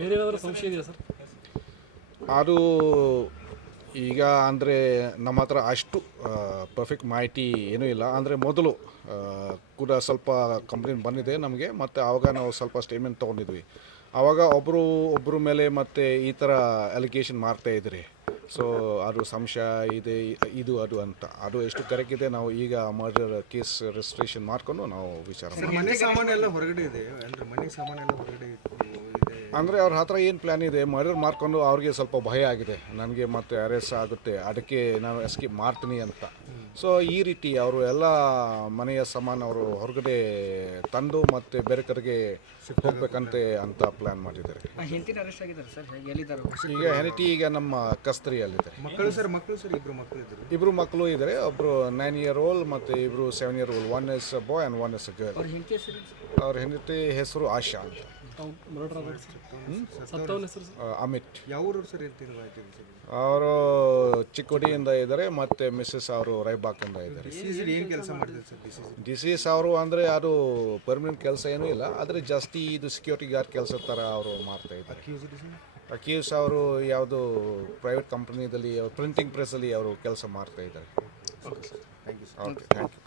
ಬೇರೆ ಏನಾದರೂ ಸಂಶಯ ಇದೆಯಾ ಸರ್? ಅದು ಈಗ ಅಂದರೆ ನಮ್ಮ ಹತ್ರ ಅಷ್ಟು ಪರ್ಫೆಕ್ಟ್ ಮಾಹಿತಿ ಏನೂ ಇಲ್ಲ. ಅಂದರೆ ಮೊದಲು ಕೂಡ ಸ್ವಲ್ಪ ಕಂಪ್ಲೇಂಟ್ ಬಂದಿದೆ ನಮಗೆ, ಮತ್ತು ಆವಾಗ ನಾವು ಸ್ವಲ್ಪ ಸ್ಟೇಟ್ಮೆಂಟ್ ತೊಗೊಂಡಿದ್ವಿ. ಆವಾಗ ಒಬ್ಬರ ಮೇಲೆ ಮತ್ತು ಈ ಥರ ಅಲಿಗೇಷನ್ ಮಾಡ್ತಾಯಿದ್ರಿ. ಸೊ ಅದು ಸಂಶಯ ಇದೆ, ಇದು ಅದು ಅಂತ. ಅದು ಎಷ್ಟು ಕರೆಕ್ಟ್ ಇದೆ ನಾವು ಈಗ ಮರ್ಡರ್ ಕೇಸ್ ರಿಜಿಸ್ಟ್ರೇಷನ್ ಮಾಡ್ಕೊಂಡು ನಾವು ವಿಚಾರ ಮಾಡ್ತೀವಿ. ಮನೆ ಸಾಮಾನೆಲ್ಲ ಹೊರಗಡೆ ಇದೆ ಅಂದರೆ ಮನೆ ಸಾಮಾನೆಲ್ಲ ಹೊರಗಡೆ ಇದೆ. ಅಂದರೆ ಅವ್ರ ಹತ್ರ ಏನು ಪ್ಲ್ಯಾನ್ ಇದೆ, ಮರ್ಡರ್ ಮಾಡ್ಕೊಂಡು ಅವ್ರಿಗೆ ಸ್ವಲ್ಪ ಭಯ ಆಗಿದೆ, ನನಗೆ ಮತ್ತೆ ಅರೆಸ್ಟ್ ಆಗುತ್ತೆ, ಅದಕ್ಕೆ ನಾನು ಎಸ್ಕೇಪ್ ಮಾಡ್ತೀನಿ ಅಂತ. ಸೊ ಈ ರೀತಿ ಅವರು ಎಲ್ಲ ಮನೆಯ ಸಾಮಾನು ಅವರು ಹೊರಗಡೆ ತಂದು ಮತ್ತು ಬೇರೆ ಕಡೆಗೆ ಹೋಗ್ಬೇಕಂತೆ ಅಂತ ಪ್ಲ್ಯಾನ್ ಮಾಡಿದ್ದಾರೆ. ಹೆಂಡತಿನ ಅರೆಸ್ಟ್ ಆಗಿದ್ದಾರೆ ಸರ್, ಎಲ್ಲಿದ್ದಾರೆ? ಈಗ ಹೆಂಡತಿ ಈಗ ನಮ್ಮ ಕಸ್ತರಿಯಲ್ಲಿದ್ದಾರೆ. ಮಕ್ಕಳು ಸರ್ ಇಬ್ಬರು ಮಕ್ಕಳು ಇದ್ದಾರೆ. ಒಬ್ಬರು 9 year old ಮತ್ತು ಇಬ್ಬರು 7 year old. 1 is a boy and 1 is a girl. ಅವ್ರ ಹೆಂಡತಿ ಹೆಸರು ಆಶಾ ಅಂತ. ಮರ್ಡರ್ ಆದ ಸತ್ತವನ ಹೆಸರು ಅಮಿತ್. ಯಾವ ಊರು ಸರ್ ಇರ್ತೀವಿ? ಅವರು ಚಿಕ್ಕೋಡಿಯಿಂದ ಇದ್ದಾರೆ ಮತ್ತು ಮಿಸ್ಸಸ್ ಅವರು ರೈಬಾಕಿಂದ ಇದ್ದಾರೆ. ಏನು ಕೆಲಸ ಮಾಡ್ತಾರೆ ಸರ್? ಡಿಸೀಸ್ ಅವರು ಅಂದರೆ ಅದು ಪರ್ಮನೆಂಟ್ ಕೆಲಸ ಏನೂ ಇಲ್ಲ, ಆದರೆ ಜಾಸ್ತಿ ಇದು ಸೆಕ್ಯೂರಿಟಿ ಗಾರ್ಡ್ ಕೆಲಸ ಥರ ಅವರು ಮಾಡ್ತಾ ಇದ್ದಾರೆ. ಅಕ್ಯೂಸ್ ಅವರು ಯಾವುದು ಪ್ರೈವೇಟ್ ಕಂಪ್ನಿದಲ್ಲಿ ಪ್ರಿಂಟಿಂಗ್ ಪ್ರೆಸ್ಸಲ್ಲಿ ಅವರು ಕೆಲಸ ಮಾಡ್ತಾ ಇದ್ದಾರೆ. Thank you sir. Okay, thank you.